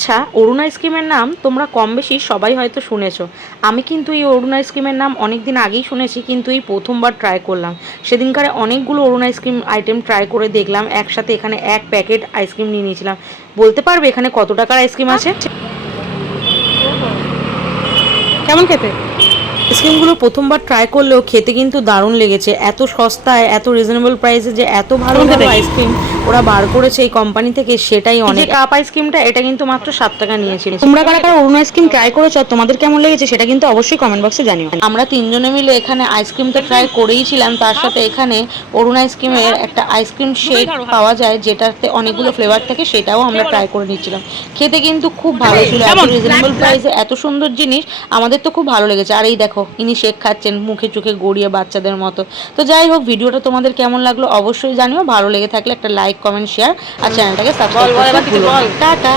আচ্ছা, অরুণ আইসক্রিমের নাম তোমরা কম বেশি সবাই হয়তো শুনেছো। আমি কিন্তু এই অরুণ আইসক্রিমের নাম অনেক দিন আগেই শুনেছি, কিন্তু এই প্রথমবার ট্রাই করলাম। সেদিনকারে অনেকগুলো অরুণ আইসক্রিম আইটেম ট্রাই করে দেখলাম, একসাথে এখানে এক প্যাকেট আইসক্রিম নিয়ে নিয়েছিলাম। বলতে পারবে এখানে কত টাকার আইসক্রিম আছে? কেমন খেতে? আইসক্রিমগুলো প্রথমবার ট্রাই করলেও খেতে কিন্তু দারুণ লেগেছে। এত সস্তায়, এত রিজনেবল প্রাইসে যে এত ভালো ভালো আইসক্রিম ওরা বার করেছে এই কোম্পানি থেকে, সেটাই অনেক। কাপ আইসক্রিমটা এটা কিন্তু মাত্র 7 টাকা নিয়েছিল। তোমরা কারা কারা অরুণ আইসক্রিম ট্রাই করেছো আর তোমাদের কেমন লেগেছে সেটা কিন্তু অবশ্যই কমেন্ট বক্সে জানিও। আমরা তিনজনে মিলে এখানে আইসক্রিম তো ট্রাই করেইছিলাম, তার সাথে এখানে অরুণ আইসক্রিমের একটা আইসক্রিম শেক পাওয়া যায় যেটাতে অনেকগুলো ফ্লেভার থাকে, সেটাও আমরা ট্রাই করে নিচ্ছিলাম। খেতে কিন্তু খুব ভালো ছিল, এত রিজনেবল প্রাইসে এত সুন্দর জিনিস, আমাদের তো খুব ভালো লেগেছে। আর এই দেখো ইনি শেক খাচ্ছেন মুখে চোখে গড়িয়ে বাচ্চাদের মতো। তো যাই হোক, ভিডিওটা তোমাদের কেমন লাগলো অবশ্যই জানিও। ভালো লেগে থাকলে একটা লাইক, কমেন্ট, শেয়ার আর চ্যানেলটাকে সাবস্ক্রাইব করতে ভুলো না। টাটা।